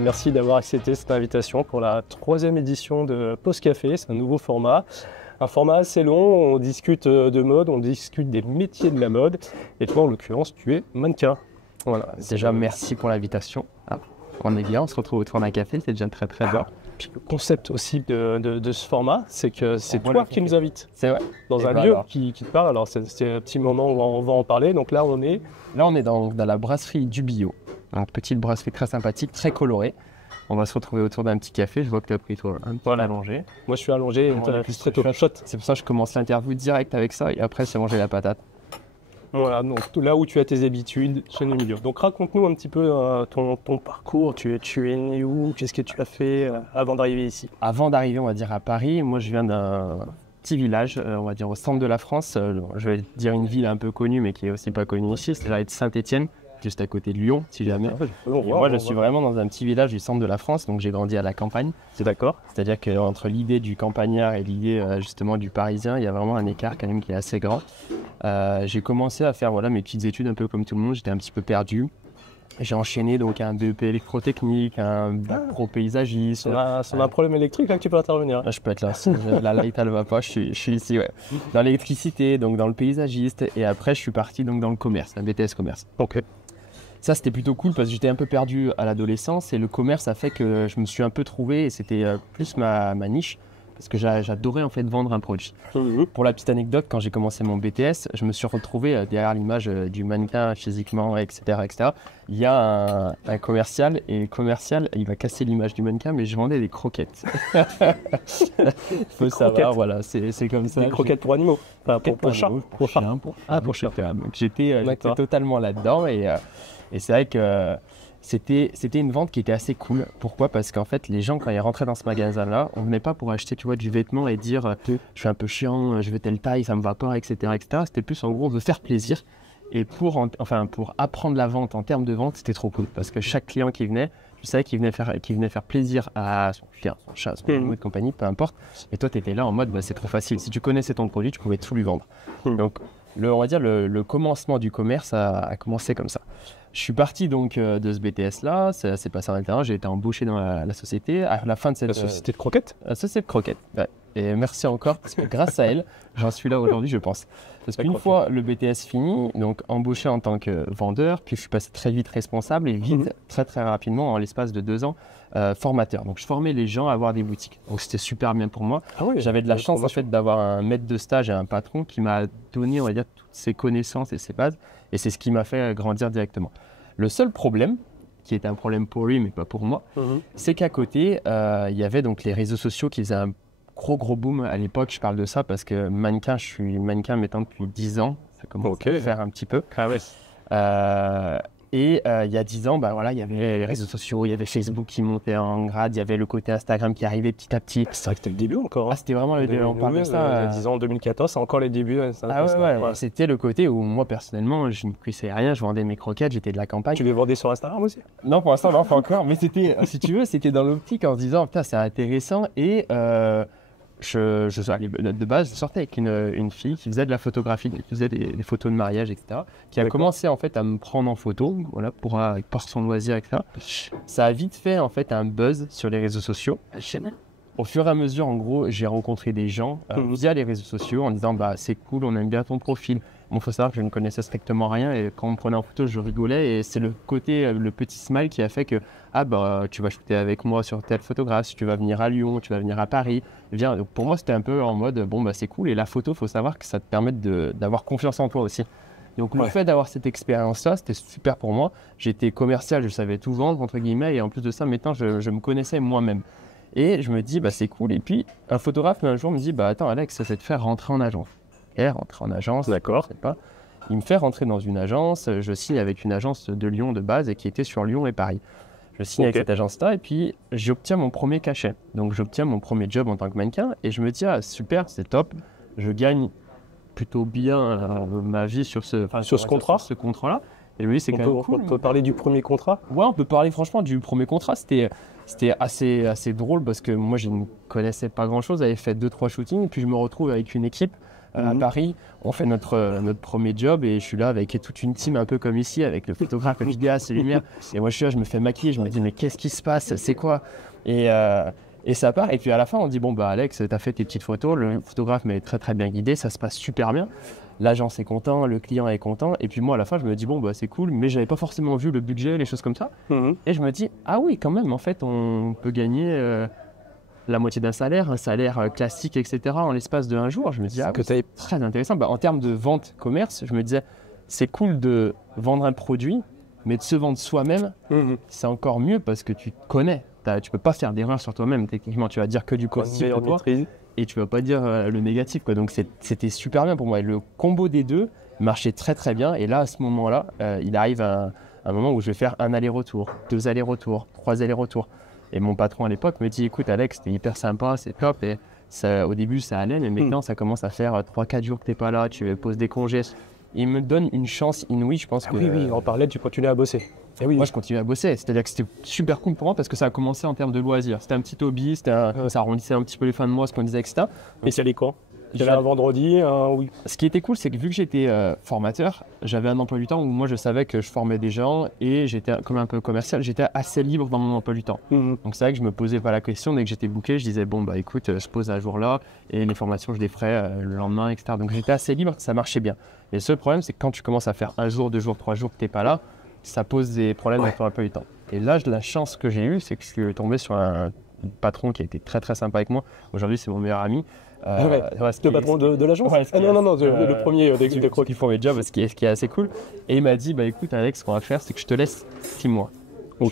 Merci d'avoir accepté cette invitation pour la 3e édition de Pause Café. C'est un nouveau format. Un format assez long, on discute de mode, on discute des métiers de la mode. Et toi, en l'occurrence, tu es mannequin. Voilà. Déjà, merci pour l'invitation. Ah, on est bien, on se retrouve autour d'un café, c'est déjà très très bien. Puis le concept aussi de ce format, c'est que c'est toi qui nous invites. C'est vrai. Dans un lieu qui te parle. Alors, c'est un petit moment où on va en parler. Donc là, on est dans la brasserie du Bio. Une petite brasserie très sympathique, très colorée. On va se retrouver autour d'un petit café. Je vois que tu as pris toi un petit peu allongé. Moi, je suis allongé et tu as plus très tôt. C'est pour ça que je commence l'interview direct avec ça et après, c'est manger la patate. Voilà, donc là où tu as tes habitudes chez Nemilio. Donc raconte-nous un petit peu ton parcours. Tu es né où? Qu'est-ce que tu as fait avant d'arriver ici? Avant d'arriver, on va dire, à Paris, moi je viens d'un petit village, on va dire au centre de la France. Je vais dire une ville un peu connue, mais qui est aussi pas connue ici. C'est de Saint-Étienne, juste à côté de Lyon, si jamais. Moi, je suis vraiment dans un petit village du centre de la France, donc j'ai grandi à la campagne. C'est d'accord. C'est-à-dire qu'entre l'idée du campagnard et l'idée justement du parisien, il y a vraiment un écart quand même qui est assez grand. J'ai commencé à faire mes petites études un peu comme tout le monde, j'étais un petit peu perdu. J'ai enchaîné donc un BEP électrotechnique, un bac pro paysagiste. C'est un problème électrique là que tu peux intervenir. Je peux être là, la light elle va pas, je suis ici, ouais. Dans l'électricité, donc dans le paysagiste, et après je suis parti donc dans le commerce, un BTS commerce. Ok. Ça c'était plutôt cool parce que j'étais un peu perdu à l'adolescence et le commerce a fait que je me suis un peu trouvé et c'était plus ma niche. Parce que j'adorais en fait vendre un produit. Pour la petite anecdote, quand j'ai commencé mon BTS, je me suis retrouvé derrière l'image du mannequin physiquement, etc., etc. Il y a un commercial et le commercial, il va casser l'image du mannequin, mais je vendais des croquettes. Faut savoir, voilà, c'est comme ça. Des croquettes pour animaux, enfin, pour chat. Pour chien. Pour chat. Donc j'étais totalement là-dedans et c'est vrai que c'était une vente qui était assez cool. Pourquoi? Parce qu'en fait, les gens, quand ils rentraient dans ce magasin-là, on venait pas pour acheter, du vêtement et dire je suis un peu chiant, je veux telle taille, ça me va pas, etc., etc. C'était plus en gros, on veut faire plaisir. Et pour apprendre la vente en termes de vente, c'était trop cool. Parce que chaque client qui venait, je savais qu'il venait faire plaisir à son chien, son chat, son animal de compagnie, peu importe. Et toi, tu étais là en mode, c'est trop facile. Si tu connaissais ton produit, tu pouvais tout lui vendre. Donc, on va dire le commencement du commerce a commencé comme ça. Je suis parti donc de ce BTS-là, ça s'est passé en alternance, j'ai été embauché dans la société. À la fin de cette société de croquettes. La société de croquettes, ouais. Et merci encore, parce que grâce à elle, j'en suis là aujourd'hui, je pense. Parce qu'une fois le BTS fini, donc embauché en tant que vendeur, puis je suis passé très vite responsable et vite, très très rapidement, en l'espace de 2 ans, formateur. Donc je formais les gens à avoir des boutiques. Donc c'était super bien pour moi. Ah oui, j'avais de la chance en fait d'avoir un maître de stage et un patron qui m'a donné, on va dire, toutes ses connaissances et ses bases. Et c'est ce qui m'a fait grandir directement. Le seul problème, qui était un problème pour lui mais pas pour moi, c'est qu'à côté, il y avait donc les réseaux sociaux qui faisaient un gros boom à l'époque. Je parle de ça parce que je suis mannequin maintenant depuis 10 ans. Ça commence à faire un petit peu. Ah ouais. Et il y a 10 ans, il y avait les réseaux sociaux, il y avait Facebook qui montait en grade, il y avait le côté Instagram qui arrivait petit à petit. C'est vrai que c'était le début encore. Ah, c'était vraiment le début. On parle de ça. Il y a 10 ans, en 2014, c'est encore les débuts. Ouais. C'était le côté où moi, personnellement, je ne connaissais rien, je vendais mes croquettes, j'étais de la campagne. Tu les vendais sur Instagram aussi? Non, pour l'instant, non, pas encore. Mais c'était, si tu veux, c'était dans l'optique en se disant, putain, c'est intéressant. Et de base, je sortais avec une fille qui faisait de la photographie, qui faisait des photos de mariage, etc. Qui a commencé en fait à me prendre en photo, pour son loisir, etc. Ça a vite fait en fait un buzz sur les réseaux sociaux. Au fur et à mesure, en gros, j'ai rencontré des gens via les réseaux sociaux en disant c'est cool, on aime bien ton profil. Bon, faut savoir que je ne connaissais strictement rien et quand on me prenait en photo, je rigolais et c'est le côté, le petit smile qui a fait que tu vas shooter avec moi sur tel photographe, si tu vas venir à Lyon, tu vas venir à Paris. Viens. Donc pour moi, c'était un peu en mode c'est cool et la photo, faut savoir que ça te permet d'avoir confiance en toi aussi. Donc le fait d'avoir cette expérience-là, c'était super pour moi. J'étais commercial, je savais tout vendre entre guillemets et en plus de ça, maintenant, je me connaissais moi-même. Et je me dis, c'est cool. Et puis, un photographe, un jour, me dit, attends, Alex, ça c'est de faire rentrer en agence. Et rentrer en agence, d'accord. Je sais pas. Il me fait rentrer dans une agence. Je signe avec une agence de Lyon de base et qui était sur Lyon et Paris. Je signe avec cette agence-là et puis j'obtiens mon premier cachet. Donc, j'obtiens mon premier job en tant que mannequin. Et je me dis, super, c'est top. Je gagne plutôt bien ma vie sur ce contrat-là. Et je me dis, c'est quand même cool. On peut parler du premier contrat? Ouais, on peut parler franchement du premier contrat. C'était assez drôle parce que moi, je ne connaissais pas grand-chose. J'avais fait 2-3 shootings et puis je me retrouve avec une équipe à Paris. On fait notre premier job et je suis là avec toute une team un peu comme ici, avec le photographe, le vidéaste, les lumières. Et moi, je suis là, je me fais maquiller, je me dis, mais qu'est-ce qui se passe? C'est quoi? Et ça part. Et puis à la fin, on dit, bon, bah Alex, t'as fait tes petites photos. Le photographe m'est très, très bien guidé. Ça se passe super bien. L'agence est content, le client est content. Et puis moi, à la fin, je me dis, bon, bah c'est cool, mais j'avais pas forcément vu le budget, les choses comme ça. Et je me dis, ah oui, quand même, en fait, on peut gagner la moitié d'un salaire, un salaire classique, etc., en l'espace de un jour. Je me dis, ah oui, c'est très intéressant. Bah, en termes de vente, commerce, je me disais, c'est cool de vendre un produit, mais de se vendre soi-même, c'est encore mieux parce que tu te connais. Tu peux pas faire d'erreur sur toi-même. Techniquement, tu vas dire que du positif pour toi et tu vas pas dire le négatif, quoi. Donc, c'était super bien pour moi. Et le combo des deux marchait très, très bien. Et là, à ce moment-là, il arrive un moment où je vais faire un aller-retour, 2 allers-retours, 3 allers-retours. Et mon patron à l'époque me dit, écoute Alex, t'es hyper sympa, c'est top. Et ça, au début, ça allait, mais maintenant, ça commence à faire 3-4 jours que t'es pas là, tu poses des congés. Il me donne une chance inouïe, je pense que... Oui, on parlait, tu continuais à bosser. Et oui, moi, je continuais à bosser. C'est-à-dire que c'était super cool pour moi parce que ça a commencé en termes de loisirs. C'était un petit hobby, ça arrondissait un petit peu les fins de mois, ce qu'on disait, etc. Et tu allais quand? J'avais un vendredi, oui. Ce qui était cool, c'est que vu que j'étais formateur, j'avais un emploi du temps où moi je savais que je formais des gens et j'étais comme un peu commercial, j'étais assez libre dans mon emploi du temps. Donc c'est vrai que je me posais pas la question, dès que j'étais booké, je disais bon bah écoute, je pose un jour là et les formations je les ferai le lendemain, etc. Donc j'étais assez libre, ça marchait bien. Mais le seul problème, c'est que quand tu commences à faire 1 jour, 2 jours, 3 jours que t'es pas là, ça pose des problèmes dans ton emploi du temps. Et là, la chance que j'ai eue, c'est que je suis tombé sur un patron qui a été très très sympa avec moi. Aujourd'hui, c'est mon meilleur ami. Le patron de l'agence? Non, le premier des qui font mes jobs, ce qui est assez cool. Et il m'a dit, bah écoute Alex, ce qu'on va faire, c'est que je te laisse 6 mois.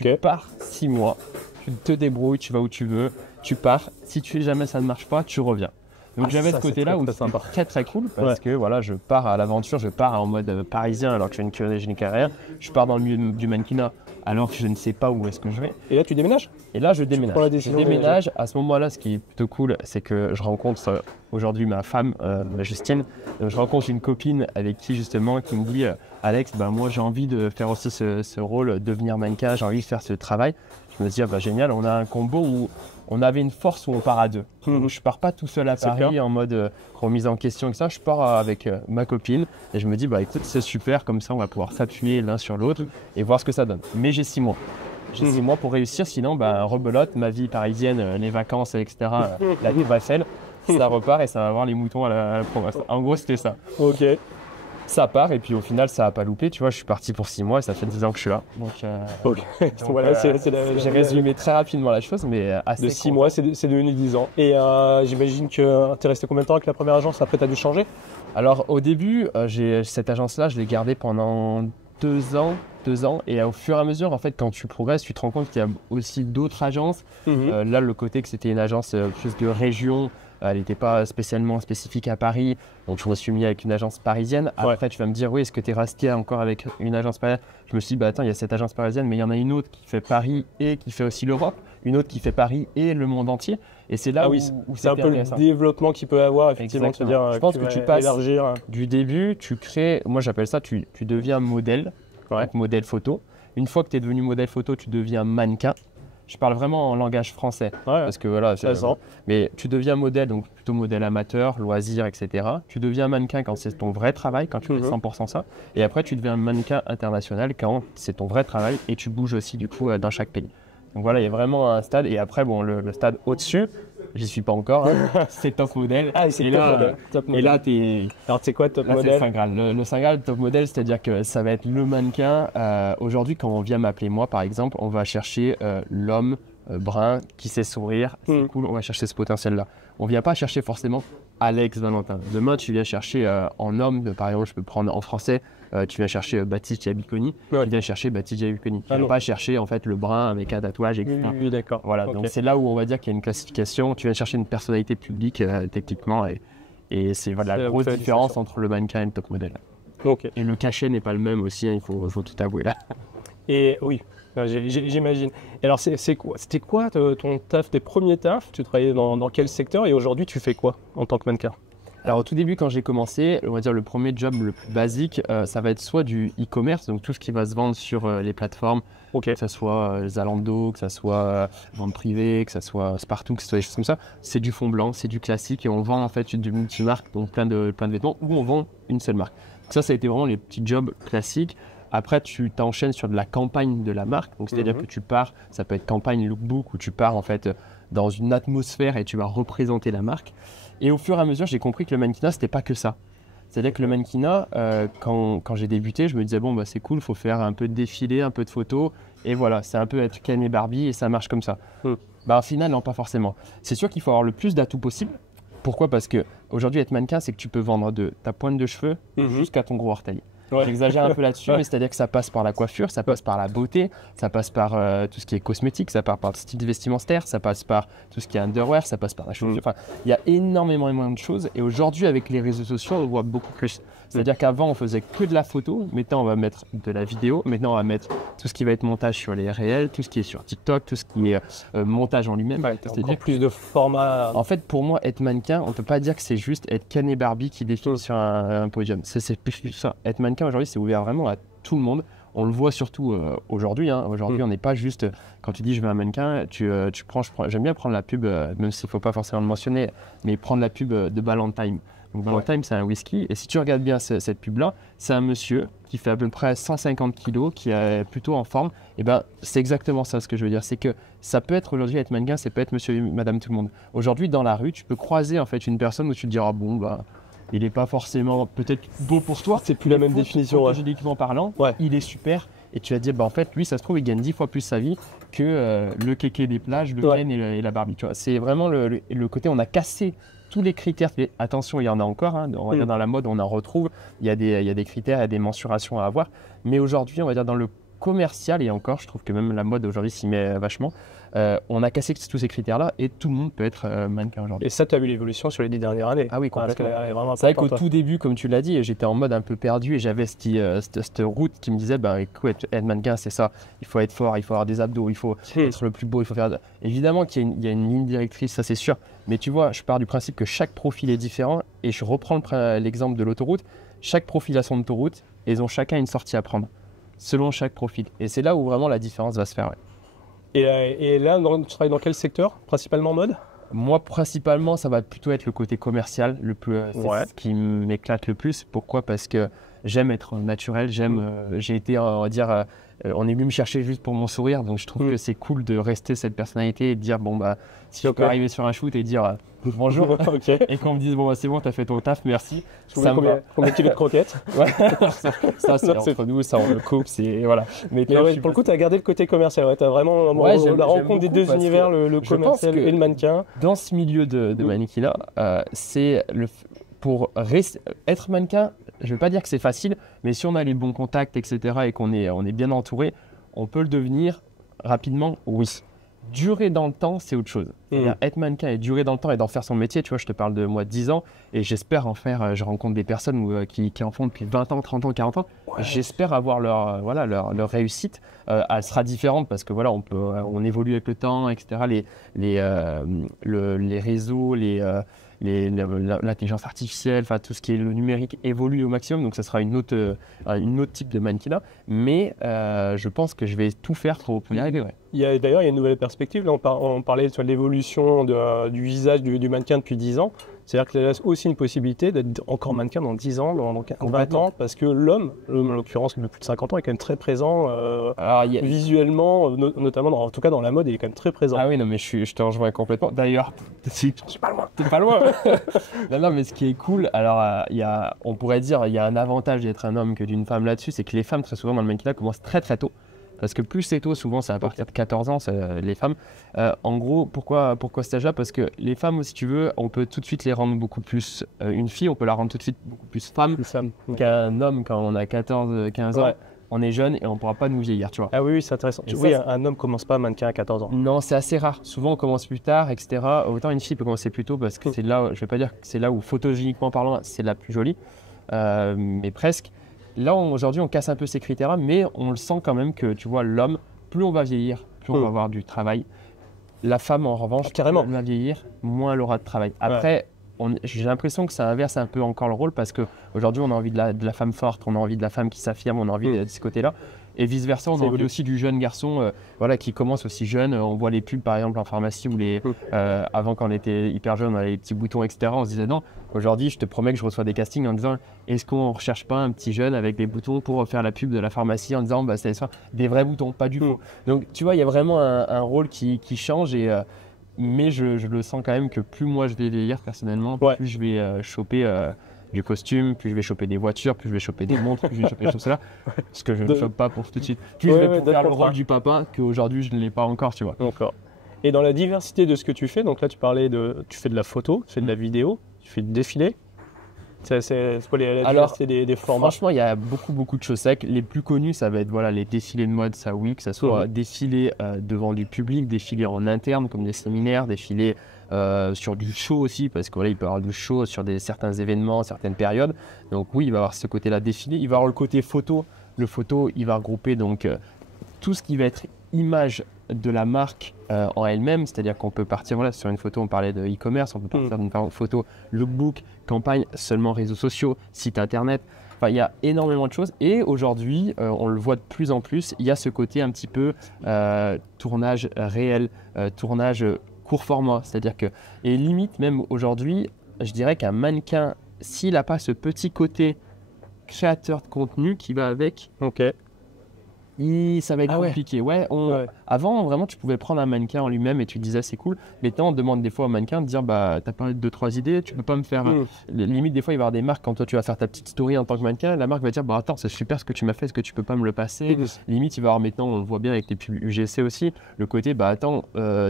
Tu pars 6 mois, tu te débrouilles, tu vas où tu veux, tu pars. Si jamais ça ne marche pas, tu reviens. Donc j'avais ce côté-là où c'est très très cool parce que voilà, je pars à l'aventure, je pars en mode parisien alors que j'ai une carrière, je pars dans le milieu du mannequinat alors que je ne sais pas où est-ce que je vais. Et là tu déménages? Et là je déménage. À ce moment-là, ce qui est plutôt cool, c'est que je rencontre aujourd'hui ma femme, Justine. Je rencontre une copine avec qui justement qui me dit Alex, bah moi j'ai envie de faire aussi ce rôle, devenir mannequin, j'ai envie de faire ce travail. Je me dis bah génial, on a un combo où on avait une force où on part à 2. Je pars pas tout seul à Paris en mode remise en question et ça. Je pars avec ma copine et je me dis bah écoute c'est super, comme ça on va pouvoir s'appuyer l'un sur l'autre et voir ce que ça donne. Mais j'ai 6 mois. J'ai 6 mois pour réussir, sinon bah rebelote, ma vie parisienne, les vacances, etc. La vie va faire, ça repart et ça va avoir les moutons à la province. En gros c'était ça. Ok. Ça part et puis au final ça a pas loupé, tu vois, je suis parti pour 6 mois et ça fait 10 ans que je suis là. Donc voilà, j'ai résumé très rapidement la chose, mais assez de 6 mois, c'est devenu 10 ans. Et j'imagine que tu es resté combien de temps avec la première agence? Après tu as dû changer? Alors au début, cette agence-là, je l'ai gardée pendant 2 ans. Et au fur et à mesure, en fait, quand tu progresses, tu te rends compte qu'il y a aussi d'autres agences. Là, le côté que c'était une agence plus de région, elle n'était pas spécialement spécifique à Paris, donc je me suis mis avec une agence parisienne. Après, tu vas me dire, oui, est-ce que tu es resté encore avec une agence parisienne? Je me suis dit, bah attends, il y a cette agence parisienne, mais il y en a une autre qui fait Paris et qui fait aussi l'Europe, une autre qui fait Paris et le monde entier. Et c'est là où c'est un peu le développement qu'il peut avoir, effectivement, de se dire, je pense que tu passes du début, tu crées, moi j'appelle ça, tu deviens modèle, modèle photo. Une fois que tu es devenu modèle photo, tu deviens mannequin. Je parle vraiment en langage français, parce que voilà, mais tu deviens modèle, donc plutôt modèle amateur, loisir, etc. Tu deviens mannequin quand c'est ton vrai travail, quand tu fais 100% ça. Et après, tu deviens mannequin international quand c'est ton vrai travail et tu bouges aussi du coup dans chaque pays. Donc voilà, il y a vraiment un stade. Et après, bon, le stade au-dessus, j'y suis pas encore, c'est top modèle. Ah, c'est top modèle. Et là, t'es... Alors, c'est quoi top modèle? C'est le Saint Graal. Le Saint Graal, top modèle, c'est-à-dire que ça va être le mannequin. Aujourd'hui, quand on vient m'appeler moi, par exemple, on va chercher l'homme brun qui sait sourire. C'est cool, on va chercher ce potentiel-là. On vient pas chercher forcément Alex Valentin. Demain, tu viens chercher en homme, par exemple, je peux prendre en français, tu viens chercher Baptiste Yabikoni, tu viens chercher Baptiste Yabikoni. Tu ne viens pas chercher en fait le brun avec un tatouage, etc. Oui, d'accord. Voilà, donc c'est là où on va dire qu'il y a une classification. Tu viens chercher une personnalité publique techniquement et c'est la grosse différence entre le mannequin et le top modèle. Et le cachet n'est pas le même aussi, il faut tout avouer là. Et oui, j'imagine. Et alors c'était quoi ton taf, tes premiers tafs? Tu travaillais dans quel secteur et aujourd'hui tu fais quoi en tant que mannequin? Alors au tout début, quand j'ai commencé, on va dire le premier job le plus basique, ça va être soit du e-commerce, donc tout ce qui va se vendre sur les plateformes, que ce soit Zalando, que ce soit vente privée, que ce soit Spartoo, que ce soit des choses comme ça. C'est du fond blanc, c'est du classique et on vend en fait du multimarque, donc plein de vêtements, ou on vend une seule marque. Donc ça a été vraiment les petits jobs classiques. Après, tu t'enchaînes sur de la campagne de la marque, donc c'est-à-dire que tu pars, ça peut être campagne lookbook, où tu pars en fait dans une atmosphère et tu vas représenter la marque. Et au fur et à mesure, j'ai compris que le mannequinat, c'était pas que ça. C'est-à-dire que le mannequinat, quand j'ai débuté, je me disais, bon, bah, c'est cool, il faut faire un peu de défilé, un peu de photos. Et voilà, c'est un peu être Ken et Barbie et ça marche comme ça. Bah, au final, non, pas forcément. C'est sûr qu'il faut avoir le plus d'atouts possible. Pourquoi ? Parce qu'aujourd'hui, être mannequin, c'est que tu peux vendre de ta pointe de cheveux jusqu'à ton gros orteil. Ouais. J'exagère un peu là-dessus, mais c'est-à-dire que ça passe par la coiffure, ça passe par la beauté, ça passe par tout ce qui est cosmétique, ça passe par le style vestimentaire, ça passe par tout ce qui est underwear, ça passe par la chaussure. Enfin, il y a énormément de choses. Et aujourd'hui, avec les réseaux sociaux, on voit beaucoup plus. C'est-à-dire qu'avant, on faisait que de la photo. Maintenant, on va mettre de la vidéo. Maintenant, on va mettre tout ce qui va être montage sur les réels, tout ce qui est sur TikTok, tout ce qui est montage en lui-même. Ouais, c'est-à-dire plus de formats. En fait, pour moi, être mannequin, on ne peut pas dire que c'est juste être Ken et Barbie qui défilent sur un podium. C'est plus ça. Être mannequin aujourd'hui, c'est ouvert vraiment à tout le monde. On le voit surtout aujourd'hui. Aujourd'hui, on n'est pas juste, quand tu dis je veux un mannequin, j'aime bien prendre la pub, même s'il ne faut pas forcément le mentionner, mais prendre la pub de Ballantine. Donc Ballantine, c'est un whisky. Et si tu regardes bien cette pub-là, c'est un monsieur qui fait à peu près 150 kilos, qui est plutôt en forme. Et ben, c'est exactement ça ce que je veux dire. C'est que ça peut être aujourd'hui être mannequin, ça peut être monsieur et madame tout le monde. Aujourd'hui, dans la rue, tu peux croiser en fait une personne où tu te diras, bon, bah, il n'est pas forcément peut-être beau pour toi. C'est plus la même définition. Photogéniquement parlant, il est super. Et tu vas te dire, bah, en fait, lui, ça se trouve, il gagne 10 fois plus sa vie que le kéké des plages, le Ken et la Barbie. Tu vois, c'est vraiment le côté, on a cassé tous les critères. Attention, il y en a encore. On va dire dans la mode, on en retrouve. Il y a des critères, il y a des mensurations à avoir. Mais aujourd'hui, on va dire dans le commercial, et encore, je trouve que même la mode aujourd'hui s'y met vachement. On a cassé tous ces critères-là et tout le monde peut être mannequin aujourd'hui. Et ça, tu as vu l'évolution sur les 10 dernières années. Ah oui, complètement. C'est vrai qu'au tout début, comme tu l'as dit, j'étais en mode un peu perdu et j'avais cette route qui me disait, bah, écoute, être mannequin, c'est ça. Il faut être fort, il faut avoir des abdos, il faut être le plus beau, il faut faire... Évidemment qu'il y a une ligne directrice, ça c'est sûr. Mais tu vois, je pars du principe que chaque profil est différent et je reprends l'exemple de l'autoroute. Chaque profil a son autoroute et ils ont chacun une sortie à prendre selon chaque profil. Et c'est là où vraiment la différence va se faire. Ouais. Et là, tu travailles dans quel secteur? Principalement mode? Moi, principalement, ça va plutôt être le côté commercial. C'est ce qui m'éclate le plus. Pourquoi? Parce que j'aime être naturel. J'ai été, on va dire, on est venu me chercher juste pour mon sourire. Donc, je trouve que c'est cool de rester cette personnalité et de dire, bon, bah, si je peux arriver sur un shoot et dire bonjour, et qu'on me dise, bon, bah, c'est bon, t'as fait ton taf, merci. Ça combien de kilos de croquettes? Ça, c'est entre nous, ça, on le coupe, c'est voilà. Mais pour le coup, tu as gardé le côté commercial. Tu as vraiment la rencontre des deux univers, le commercial et le mannequin. Dans ce milieu de mannequinat, c'est pour être mannequin, je ne vais pas dire que c'est facile, mais si on a les bons contacts, etc., et qu'on est bien entouré, on peut le devenir rapidement, oui. Durer dans le temps, c'est autre chose. Être mannequin et durer dans le temps et d'en faire son métier, tu vois, je te parle de moi 10 ans et j'espère en faire, je rencontre des personnes qui en font depuis 20 ans, 30 ans, 40 ans. Ouais. J'espère avoir leur réussite. Elle sera différente parce que voilà, on évolue avec le temps, etc. Les réseaux, l'intelligence artificielle, enfin tout ce qui est le numérique évolue au maximum, donc ça sera une autre type de mannequinat. Mais je pense que je vais tout faire pour y arriver. Ouais. D'ailleurs, il y a une nouvelle perspective. Là, on parlait sur l'évolution du visage du mannequin depuis 10 ans. C'est-à-dire qu'il y a aussi une possibilité d'être encore mannequin dans 10 ans, dans 20 ans, parce que l'homme, en l'occurrence de plus de 50 ans, est quand même très présent visuellement, notamment, en tout cas dans la mode, il est quand même très présent. Ah oui, non, mais je te rejoins complètement. D'ailleurs, je suis pas loin. T'es pas loin. Non, mais ce qui est cool, alors on pourrait dire il y a un avantage d'être un homme que d'une femme là-dessus, c'est que les femmes, très souvent dans le mannequinat, commencent très très tôt. Parce que plus c'est tôt, souvent c'est à partir de 14 ans, les femmes. En gros, pourquoi cet âge-là? Parce que les femmes, si tu veux, on peut tout de suite les rendre beaucoup plus... une fille, on peut la rendre tout de suite beaucoup plus femme qu'un homme quand on a 14, 15 ans. On est jeune et on ne pourra pas nous vieillir, tu vois. Ah oui, c'est intéressant. Oui, un homme ne commence pas mannequin à 14 ans. Non, c'est assez rare. Souvent, on commence plus tard, etc. Autant une fille peut commencer plus tôt parce que c'est là, je ne vais pas dire que c'est là où, photogéniquement parlant, c'est la plus jolie, mais presque. Là, aujourd'hui, on casse un peu ces critères-là, mais on le sent quand même que, tu vois, l'homme, plus on va vieillir, plus on va avoir du travail. La femme, en revanche, plus elle va vieillir, moins elle aura de travail. Après, j'ai l'impression que ça inverse un peu encore le rôle parce qu'aujourd'hui, on a envie de la femme forte, on a envie de la femme qui s'affirme, on a envie de ce côté-là. Et vice-versa, on a envie aussi du jeune garçon voilà, qui commence aussi jeune. On voit les pubs, par exemple, en pharmacie où avant, quand on était hyper jeune, on avait les petits boutons, etc. On se disait non, aujourd'hui, je te promets que je reçois des castings en disant est-ce qu'on ne recherche pas un petit jeune avec des boutons pour faire la pub de la pharmacie en disant bah, c'est ça, des vrais boutons, pas du faux. Donc, tu vois, il y a vraiment un rôle qui change mais je le sens quand même que plus moi je vais vieillir personnellement, plus je vais choper du costume, plus je vais choper des voitures, plus je vais choper des montres, plus je vais choper tout cela, ce que je ne chope pas pour tout de suite. Plus je vais faire le rôle du papa qu'aujourd'hui je ne l'ai pas encore, tu vois. D'accord. Et dans la diversité de ce que tu fais, donc là tu parlais tu fais de la photo, tu fais de la vidéo, tu fais du défilé. C'est quoi la diversité des formats? Franchement, il y a beaucoup de choses. Les plus connus, ça va être voilà, les défilés de mode, ça oui, que ça soit défilés devant du public, défilés en interne comme des séminaires, défilés sur du show aussi, parce que voilà, il peut y avoir du show sur certains événements, certaines périodes. Donc oui, il va y avoir ce côté-là défilé. Il va y avoir le côté photo. Le photo, il va regrouper donc tout ce qui va être image de la marque en elle-même, c'est-à-dire qu'on peut partir voilà, sur une photo, on parlait de e-commerce, on peut partir d'une photo lookbook, campagne, seulement réseaux sociaux, site internet. Enfin, il y a énormément de choses et aujourd'hui, on le voit de plus en plus, il y a ce côté un petit peu tournage réel, tournage court format, c'est-à-dire que, et limite même aujourd'hui, je dirais qu'un mannequin, s'il n'a pas ce petit côté créateur de contenu qui va avec, ça va être compliqué. Avant, vraiment, tu pouvais prendre un mannequin en lui-même et tu disais c'est cool. Maintenant, on demande des fois au mannequin de dire bah, t'as pas 2-3 idées, tu peux pas me faire. Limite, des fois, il va y avoir des marques quand toi tu vas faire ta petite story en tant que mannequin. La marque va dire bah, attends, c'est super ce que tu m'as fait, est-ce que tu peux pas me le passer? Limite, il va y avoir maintenant, on le voit bien avec les pubs UGC aussi, le côté bah, attends,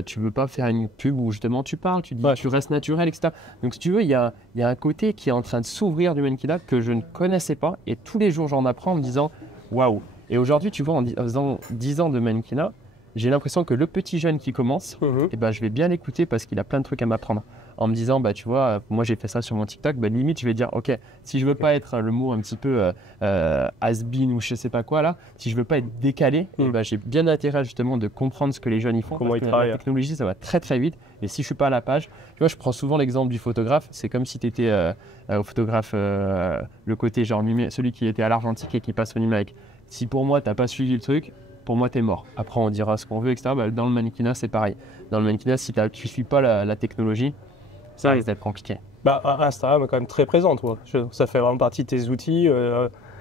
tu veux pas faire une pub où justement tu parles, tu dis tu restes naturel, etc. Donc, si tu veux, il y a un côté qui est en train de s'ouvrir du mannequinat que je ne connaissais pas et tous les jours, j'en apprends en me disant waouh. Et aujourd'hui, tu vois, en faisant 10 ans de mannequinat, j'ai l'impression que le petit jeune qui commence, eh ben, je vais bien l'écouter parce qu'il a plein de trucs à m'apprendre. En me disant, bah, tu vois, moi j'ai fait ça sur mon TikTok, bah, limite je vais dire, ok, si je veux pas être le mot un petit peu has-been ou je sais pas quoi là, si je veux pas être décalé, eh ben, j'ai bien intérêt justement de comprendre ce que les jeunes y font. Comment ils travaillent. La technologie, ça va très très vite. Et si je suis pas à la page, tu vois, je prends souvent l'exemple du photographe. C'est comme si tu étais au photographe, le côté genre celui qui était à l'argentique et qui passe au numérique. Si pour moi, tu n'as pas suivi le truc, pour moi, tu es mort. Après, on dira ce qu'on veut, etc. Bah, dans le mannequinat, c'est pareil. Dans le mannequinat, si tu ne suis pas la technologie, ça risque d'être compliqué. Bah, Instagram est quand même très présent, toi. Ça fait vraiment partie de tes outils.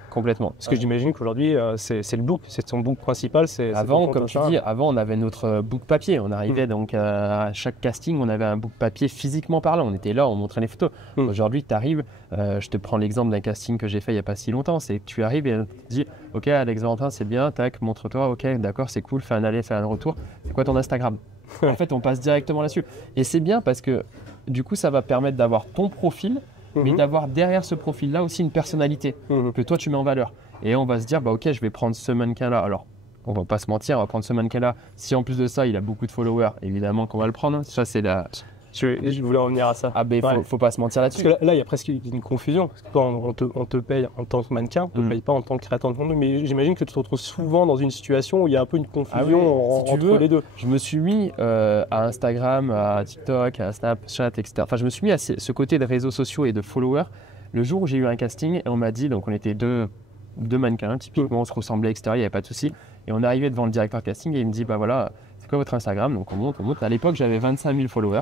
Complètement. Parce que j'imagine qu'aujourd'hui, c'est le book, c'est ton book principal. Avant, comme tu dis, on avait notre book papier. On arrivait donc à chaque casting, on avait un book papier physiquement parlant. On était là, on montrait les photos. Aujourd'hui, tu arrives, je te prends l'exemple d'un casting que j'ai fait il n'y a pas si longtemps. C'est que tu arrives et tu te dis, ok, Alex Valentin, c'est bien, tac, montre-toi, ok, d'accord, c'est cool, fais un aller, fais un retour. C'est quoi ton Instagram? En fait, on passe directement là-dessus. Et c'est bien parce que du coup, ça va permettre d'avoir ton profil, mais d'avoir derrière ce profil-là aussi une personnalité que toi tu mets en valeur. Et on va se dire, bah ok, je vais prendre ce mannequin-là. Alors, on va pas se mentir, on va prendre ce mannequin-là. Si en plus de ça, il a beaucoup de followers, évidemment qu'on va le prendre. Ça, c'est la... Je voulais revenir à ça. Ah ben, faut pas se mentir là-dessus. Parce que là, il y a presque une confusion. Parce que quand on te paye en tant que mannequin, on ne te paye pas en tant que créateur de contenu. Mais j'imagine que tu te retrouves souvent dans une situation où il y a un peu une confusion entre les deux. Je me suis mis à Instagram, à TikTok, à Snapchat, etc. Enfin, je me suis mis à ce côté de réseaux sociaux et de followers le jour où j'ai eu un casting et on m'a dit, donc on était deux mannequins, typiquement, on se ressemblait, etc. Il n'y avait pas de souci. Et on est arrivé devant le directeur de casting et il me dit, bah voilà, c'est quoi votre Instagram? Donc on monte. À l'époque, j'avais 25 000 followers.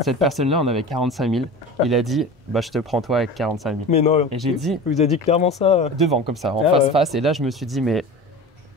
Cette personne-là, on avait 45 000. Il a dit, bah je te prends toi avec 45 000. Mais non, et j'ai dit, vous a dit clairement ça devant, comme ça, en face. Et là, je me suis dit, mais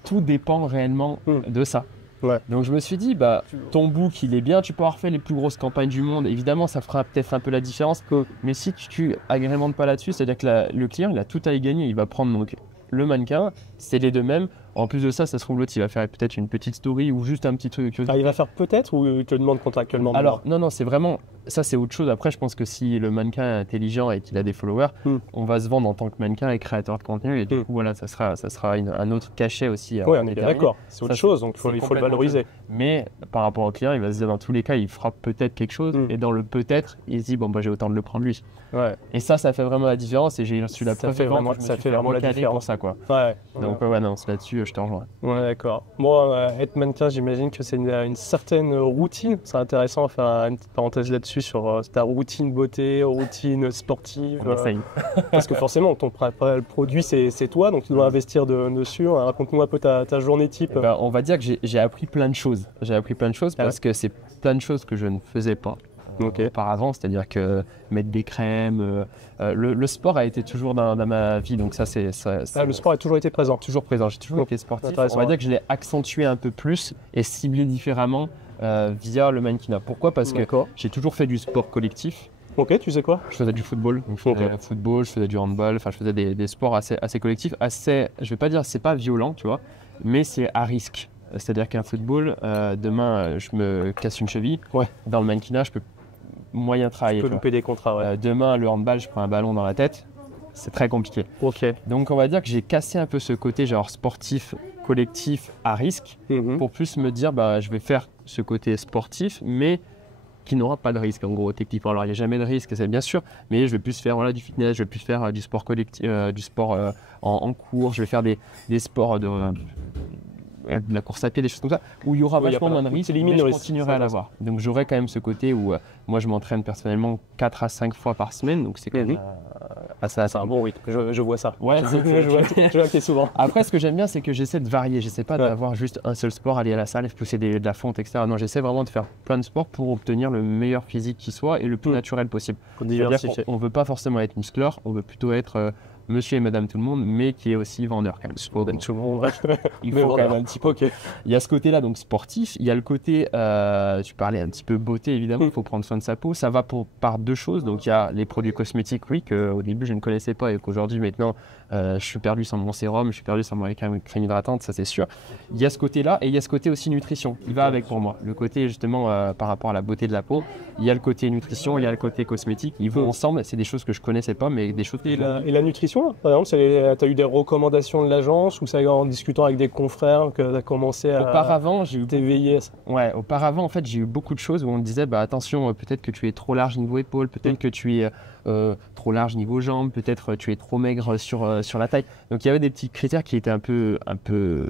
tout dépend réellement de ça. Ouais. Donc je me suis dit, bah ton book, il est bien, tu peux avoir fait les plus grosses campagnes du monde. Évidemment, ça fera peut-être un peu la différence. Mais si tu agrémentes pas là-dessus, c'est-à-dire que le client, il a tout à y gagner. Il va prendre donc le mannequin, c'est les deux mêmes. En plus de ça, ça se trouve l'autre, il va faire peut-être une petite story ou juste un petit truc. Ah, il va faire peut-être ou il te demande contractuellement? Alors, non, c'est vraiment... Ça, c'est autre chose. Après, je pense que si le mannequin est intelligent et qu'il a des followers, on va se vendre en tant que mannequin et créateur de contenu. Et du coup, voilà, ça sera un autre cachet aussi. Oui, on est d'accord. C'est autre chose, donc il faut le valoriser. Mais par rapport au client, il va se dire dans tous les cas, il fera peut-être quelque chose. Et dans le peut-être, il se dit, bon, bah, j'ai autant de le prendre lui. Ouais. Et ça fait vraiment la différence. Et j'ai reçu la preuve. Ça fait vraiment la différence. Ça, quoi. Ouais. Donc, non, là-dessus, je te rejoins. Ouais, d'accord. Bon, être mannequin, j'imagine que c'est une certaine routine. C'est intéressant de faire une petite parenthèse là-dessus sur ta routine beauté, routine sportive. On essaye. Parce que forcément, le produit, c'est toi, donc tu dois investir dessus. Raconte-nous un peu ta journée type. On va dire que j'ai appris plein de choses. Parce que c'est plein de choses que je ne faisais pas. Auparavant, c'est-à-dire que mettre des crèmes, le sport a été toujours dans ma vie, donc ça. Le sport a toujours été présent. Toujours présent, j'ai toujours été sportif. On va Ouais. dire que je l'ai accentué un peu plus et ciblé différemment via le mannequinat. Pourquoi ? Parce que D'accord. j'ai toujours fait du sport collectif. Ok, tu sais quoi? Je faisais du football, donc je faisais football, je faisais du handball, enfin je faisais des sports assez collectifs, je vais pas dire c'est pas violent, tu vois, mais c'est à risque. C'est-à-dire qu'un football, demain je me casse une cheville, dans le mannequinat je peux moyen travailler. Tu peux louper des contrats, ouais. Demain, le handball, je prends un ballon dans la tête, c'est très compliqué. Ok. Donc, on va dire que j'ai cassé un peu ce côté genre sportif, collectif, à risque, pour plus me dire, je vais faire ce côté sportif, mais qui n'aura pas de risque, en gros, techniquement. Alors, il n'y a jamais de risque, c'est bien sûr, mais je vais plus faire du fitness, je vais plus faire du sport collectif, du sport en cours, je vais faire des sports de la course à pied, des choses comme ça, où il y aura vachement moins de risques, mais je continuerai à l'avoir. Donc j'aurai quand même ce côté où moi je m'entraîne personnellement 4 à 5 fois par semaine, donc c'est quand même assez un bon rythme, je vois ça. Ouais, je vois que souvent. Après, ce que j'aime bien, c'est que j'essaie de varier, j'essaie pas d'avoir juste un seul sport, aller à la salle, pousser de la fonte, etc. Non, j'essaie vraiment de faire plein de sports pour obtenir le meilleur physique qui soit et le plus naturel possible. C'est-à-dire qu'on veut pas forcément être muscleur, on veut plutôt être monsieur et madame tout le monde, mais qui est aussi vendeur quand même. Tout le monde, il faut quand même un petit peu. Il y a ce côté-là, donc sportif. Il y a le côté, tu parlais un petit peu beauté, évidemment. Il faut prendre soin de sa peau. Ça va par deux choses. Donc il y a les produits cosmétiques, oui, qu'au début je ne connaissais pas et qu'aujourd'hui maintenant je suis perdu sans mon sérum, je suis perdu sans ma crème hydratante, ça c'est sûr. Il y a ce côté-là et il y a ce côté aussi nutrition. Il va avec pour moi. Le côté justement par rapport à la beauté de la peau. Il y a le côté nutrition, il y a le côté cosmétique. Ils vont ensemble. C'est des choses que je connaissais pas, mais des choses. Et la nutrition, par exemple, tu as eu des recommandations de l'agence ou ça en discutant avec des confrères que tu as commencé à t'éveiller à ça? Ouais, auparavant, en fait, j'ai eu beaucoup de choses où on me disait attention, peut-être que tu es trop large niveau épaule, peut-être que tu es trop large niveau jambes, peut-être tu es trop maigre sur la taille. Donc il y avait des petits critères qui étaient un peu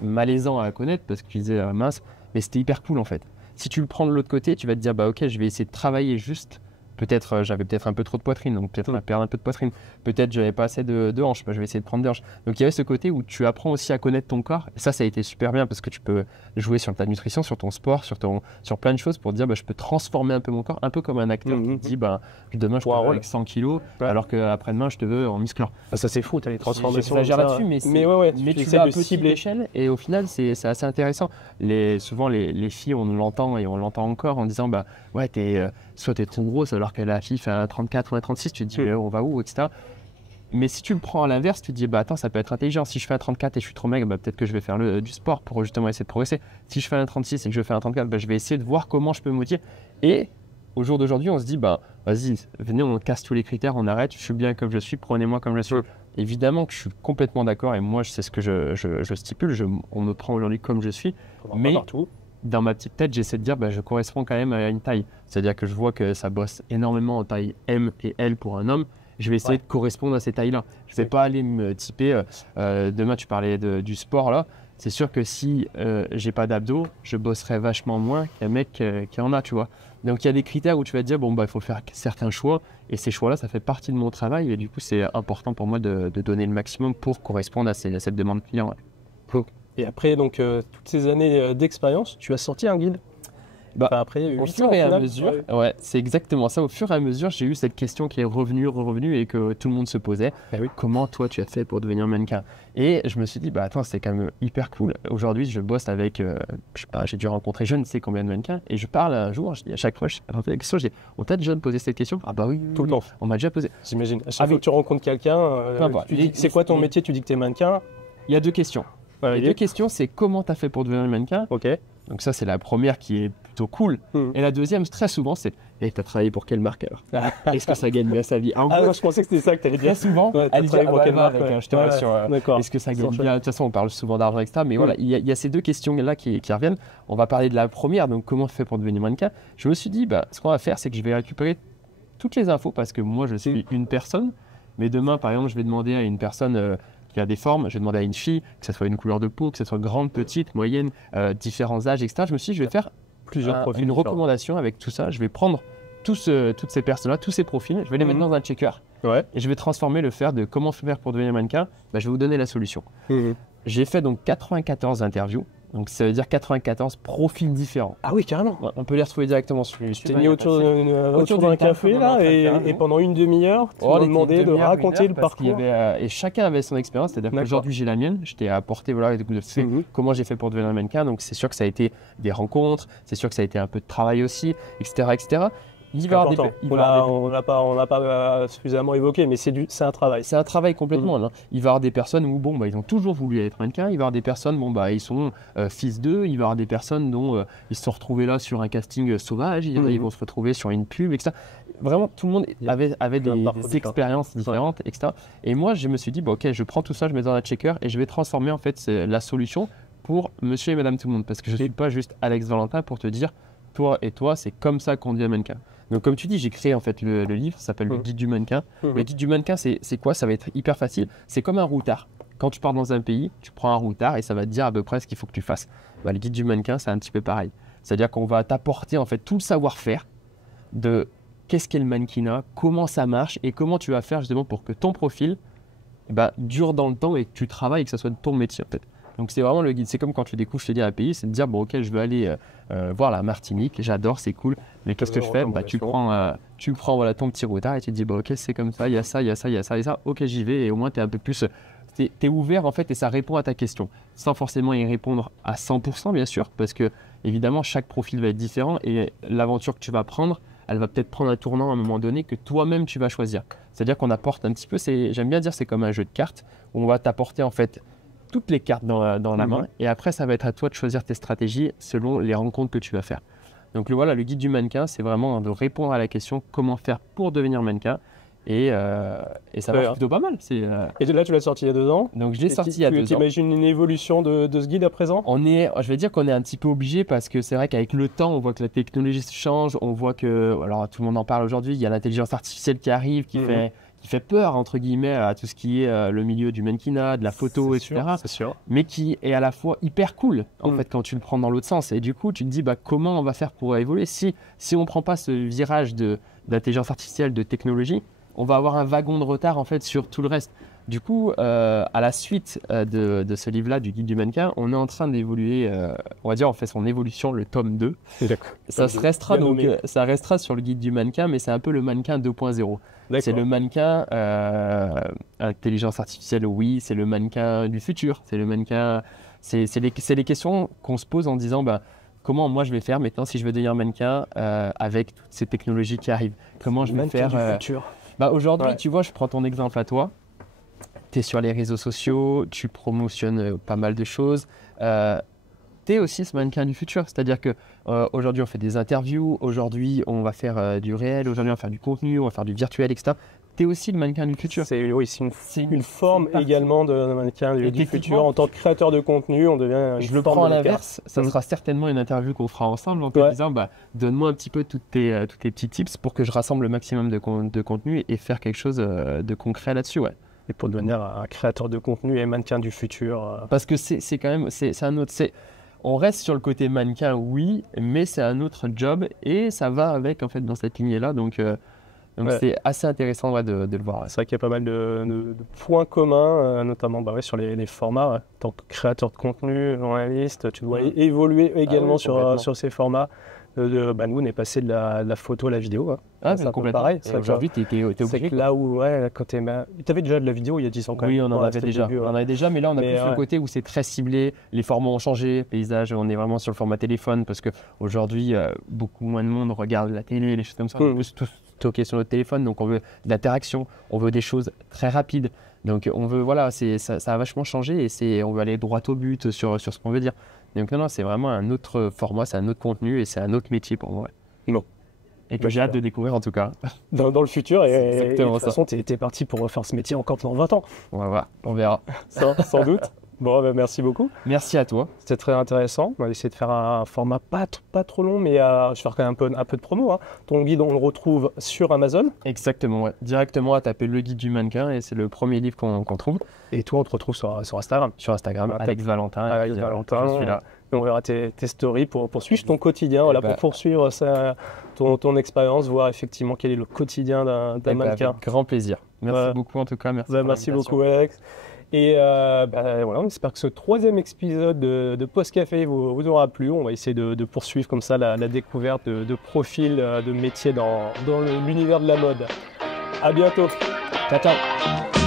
malaisants à connaître parce qu'ils disaient mince, mais c'était hyper cool en fait. Si tu le prends de l'autre côté, tu vas te dire ok, je vais essayer de travailler juste. Peut-être j'avais peut-être un peu trop de poitrine, donc peut-être perdre un peu de poitrine. Peut-être j'avais pas assez de hanches, je vais essayer de prendre des hanches. Donc il y avait ce côté où tu apprends aussi à connaître ton corps. Et ça a été super bien parce que tu peux jouer sur ta nutrition, sur ton sport, sur plein de choses pour dire je peux transformer un peu mon corps, un peu comme un acteur qui dit demain je te veux avec 100 kilos alors qu'après-demain je te veux en musclant. Ça c'est fou, tu as les transformations. J'exagère là-dessus, mais tu essaies as de cibler l'échelle et au final c'est assez intéressant. Souvent les filles on l'entend et on l'entend encore en disant soit tu es trop grosse alors que la fille fait un 34 ou un 36, tu te dis on va où, etc. Mais si tu le prends à l'inverse, tu te dis attends, ça peut être intelligent. Si je fais un 34 et je suis trop maigre, peut-être que je vais faire du sport pour justement essayer de progresser. Si je fais un 36 et que je fais un 34, je vais essayer de voir comment je peux me motiver. Et au jour d'aujourd'hui, on se dit vas-y, venez, on casse tous les critères, on arrête, je suis bien comme je suis, prenez-moi comme je suis. Évidemment que je suis complètement d'accord et moi c'est ce que je stipule, on me prend aujourd'hui comme je suis, mais dans ma petite tête, j'essaie de dire je corresponds quand même à une taille. C'est-à-dire que je vois que ça bosse énormément en taille M et L pour un homme. Je vais essayer de correspondre à ces tailles-là. Je ne vais pas aller me typer. Demain, tu parlais du sport là. C'est sûr que si j'ai pas d'abdos, je bosserai vachement moins qu'un mec qui en a, tu vois. Donc il y a des critères où tu vas te dire il faut faire certains choix et ces choix-là, ça fait partie de mon travail et du coup, c'est important pour moi de donner le maximum pour correspondre à cette demande client. Ouais. Et après, donc, toutes ces années d'expérience, tu as sorti un guide. Après, au fur et à mesure, c'est exactement ça. Au fur et à mesure, j'ai eu cette question qui est revenue et que tout le monde se posait. Comment toi, tu as fait pour devenir mannequin? Et je me suis dit, attends, c'est quand même hyper cool. Aujourd'hui, je bosse avec, j'ai dû rencontrer je ne sais combien de mannequins et je parle un jour, à chaque fois, je pose la question, on t'a déjà posé cette question? Ah oui, tout le temps. On m'a déjà posé. J'imagine. À chaque fois que tu rencontres quelqu'un, tu dis, c'est quoi ton métier? Tu dis que tu es mannequin. Il y a deux questions. Les deux questions, c'est comment tu as fait pour devenir mannequin? Ok. Donc ça, c'est la première qui est plutôt cool. Et la deuxième, très souvent, c'est tu as travaillé pour quel marque alors? Est-ce que ça gagne bien sa vie? Non, je pensais que c'était ça que tu allais dire. Très souvent, elle dit pour quelle marque? Je te rassure. Est-ce que ça gagne bien? De toute façon, on parle souvent d'argent, etc. Mais voilà, il y a ces deux questions-là qui reviennent. On va parler de la première, donc comment tu fais pour devenir mannequin? Je me suis dit, ce qu'on va faire, c'est que je vais récupérer toutes les infos parce que moi, je suis une personne. Mais demain, par exemple, je vais demander à une personne qui a des formes. Je vais demander à une fille que ce soit une couleur de peau, que ce soit grande, petite, moyenne, différents âges, etc. Je me suis dit, je vais faire Plusieurs profils une différents. recommandation avec tout ça. Je vais prendre toutes ces personnes-là, tous ces profils, je vais les mettre dans un checker Ouais. et je vais transformer le faire de comment faire pour devenir mannequin. Bah, je vais vous donner la solution. J'ai fait donc 94 interviews, donc ça veut dire 94 profils différents. Ah oui, carrément. Ouais, on peut les retrouver directement sur Tu t'es mis autour Autour d'un d'une table, café comme on là est en train de et, faire, et non pendant une demi-heure, tu Oh, m'as les demandé de demi-heure, raconter une le heure, parce qu'il y parcours. avait, et chacun avait son expérience, c'est-à-dire D'accord. qu'aujourd'hui j'ai la mienne, je t'ai apporté voilà, de fait, comment j'ai fait pour devenir mannequin, donc c'est sûr que ça a été des rencontres, c'est sûr que ça a été un peu de travail aussi, etc. etc. Il va y avoir Important. il va y avoir On l'a pas suffisamment évoqué, mais c'est un travail. C'est un travail complètement. Là. Il va y avoir des personnes où bon, bah, ils ont toujours voulu être mannequins. Il va y avoir des personnes, bon, bah, ils sont fils d'eux. Il va y avoir des personnes dont ils se sont retrouvés là sur un casting sauvage. Ils vont se retrouver sur une pub, etc. Vraiment, tout le monde avait des expériences différentes, etc. Et moi, je me suis dit, bah, ok, je prends tout ça, je mets dans un checker et je vais transformer en fait la solution pour monsieur et madame tout le monde. Parce que je ne suis pas juste Alex Valentin pour te dire, toi et toi, c'est comme ça qu'on devient mannequin. Donc comme tu dis, j'ai créé en fait le livre, ça s'appelle le guide du mannequin. Le guide du mannequin, c'est quoi? Ça va être hyper facile. C'est comme un routard. Quand tu pars dans un pays, tu prends un routard et ça va te dire à peu près ce qu'il faut que tu fasses. Bah, le guide du mannequin, c'est un petit peu pareil. C'est-à-dire qu'on va t'apporter en fait tout le savoir-faire de qu'est-ce qu'est le mannequinat, comment ça marche et comment tu vas faire justement pour que ton profil dure dans le temps et que tu travailles et que ça soit ton métier en fait. Donc c'est vraiment le guide, c'est comme quand tu découvres, je te dis, un pays, c'est de dire, bon ok, je veux aller voir la Martinique, j'adore, c'est cool, mais qu'est-ce que je fais? Tu prends voilà, ton petit routard et tu te dis, bon ok, c'est comme ça, il y a ça, il y a ça, il y a ça et ça, ok, j'y vais, et au moins tu es un peu plus, t'es ouvert en fait et ça répond à ta question, sans forcément y répondre à 100% bien sûr, parce que évidemment chaque profil va être différent et l'aventure que tu vas prendre, elle va peut-être prendre un tournant à un moment donné que toi-même tu vas choisir. C'est-à-dire qu'on apporte un petit peu, j'aime bien dire, c'est comme un jeu de cartes, où on va t'apporter en fait toutes les cartes dans la main et après ça va être à toi de choisir tes stratégies selon les rencontres que tu vas faire. Donc voilà, le guide du mannequin, c'est vraiment de répondre à la question comment faire pour devenir mannequin et ça marche plutôt pas mal. Et là tu l'as sorti il y a 2 ans. Donc je l'ai sorti il y a 2 ans. Tu imagines une évolution de ce guide à présent? Je vais dire qu'on est un petit peu obligé parce que c'est vrai qu'avec le temps, on voit que la technologie change, on voit que, alors tout le monde en parle aujourd'hui, il y a l'intelligence artificielle qui arrive, qui fait peur, entre guillemets, à tout ce qui est le milieu du mannequinat, de la photo, etc. C'est sûr. Mais qui est à la fois hyper cool, en fait, quand tu le prends dans l'autre sens. Et du coup, tu te dis, comment on va faire pour évoluer? Si on ne prend pas ce virage d'intelligence artificielle, de technologie, on va avoir un wagon de retard, en fait, sur tout le reste. Du coup, à la suite de ce livre-là, du guide du mannequin, on est en train d'évoluer, on va dire, on fait son évolution, le tome 2. D'accord. Ça restera sur le guide du mannequin, mais c'est un peu le mannequin 2.0. C'est le mannequin intelligence artificielle, oui, c'est le mannequin du futur, c'est le mannequin, c'est les questions qu'on se pose en disant, comment moi je vais faire maintenant si je veux devenir mannequin avec toutes ces technologies qui arrivent. Comment je vais faire du futur. Aujourd'hui, tu vois, je prends ton exemple à toi. Tu es sur les réseaux sociaux, tu promotionnes pas mal de choses. Tu es aussi ce mannequin du futur. C'est-à-dire qu'aujourd'hui, on fait des interviews. Aujourd'hui, on va faire du réel. Aujourd'hui, on va faire du contenu. On va faire du virtuel, etc. Tu es aussi le mannequin du futur. C'est une forme également de mannequin du futur. En tant que créateur de contenu, on devient une Je le forme prends à de l'inverse. Ça sera certainement une interview qu'on fera ensemble en te disant donne-moi un petit peu tous tes petits tips pour que je rassemble le maximum de contenu et faire quelque chose de concret là-dessus. Ouais. Et pour devenir un créateur de contenu et mannequin du futur. Parce que c'est quand même, c'est un autre. On reste sur le côté mannequin, oui, mais c'est un autre job et ça va avec en fait dans cette lignée-là. Donc c'est assez intéressant de le voir. C'est vrai qu'il y a pas mal de points communs, notamment sur les formats. En tant que créateur de contenu, journaliste, tu dois évoluer également sur ces formats. Nous, on est passé de la photo à la vidéo. C'est un peu pareil. Aujourd'hui, tu es obligé. C'est que là où, quand tu avais déjà de la vidéo il y a 10 ans quand même. Oui, on en avait déjà. On en avait déjà, mais là, on a plus le côté où c'est très ciblé. Les formats ont changé. Paysage, on est vraiment sur le format téléphone parce qu'aujourd'hui, beaucoup moins de monde regarde la télé, les choses comme ça. On peut tout stocker sur notre téléphone. Donc, on veut de l'interaction. On veut des choses très rapides. Donc, on veut, ça a vachement changé et on veut aller droit au but sur ce qu'on veut dire. Donc non, c'est vraiment un autre format, c'est un autre contenu et c'est un autre métier pour moi. Bon. Et que j'ai hâte de découvrir en tout cas. Dans le futur, et de toute façon, tu es parti pour refaire ce métier encore pendant 20 ans. On va voir, on verra. Sans doute. Bon, bah, merci beaucoup. Merci à toi. C'était très intéressant. On va essayer de faire un format pas trop long, mais je vais faire quand même un peu de promo, hein. Ton guide, on le retrouve sur Amazon. Exactement, ouais. Directement à taper le guide du mannequin et c'est le premier livre qu'on trouve. Et toi, on te retrouve sur Instagram. Sur Instagram, Alex Valentin. Alex Valentin. Je suis là. Et on verra tes stories pour suivre ton quotidien, voilà, pour poursuivre ton expérience, voir effectivement quel est le quotidien d'un mannequin. Avec grand plaisir. Merci beaucoup en tout cas. Merci beaucoup, Alex. Et voilà, on espère que ce troisième épisode de Post Café vous aura plu. On va essayer de poursuivre comme ça la découverte de profils de métiers dans l'univers de la mode. À bientôt. Ciao, ciao.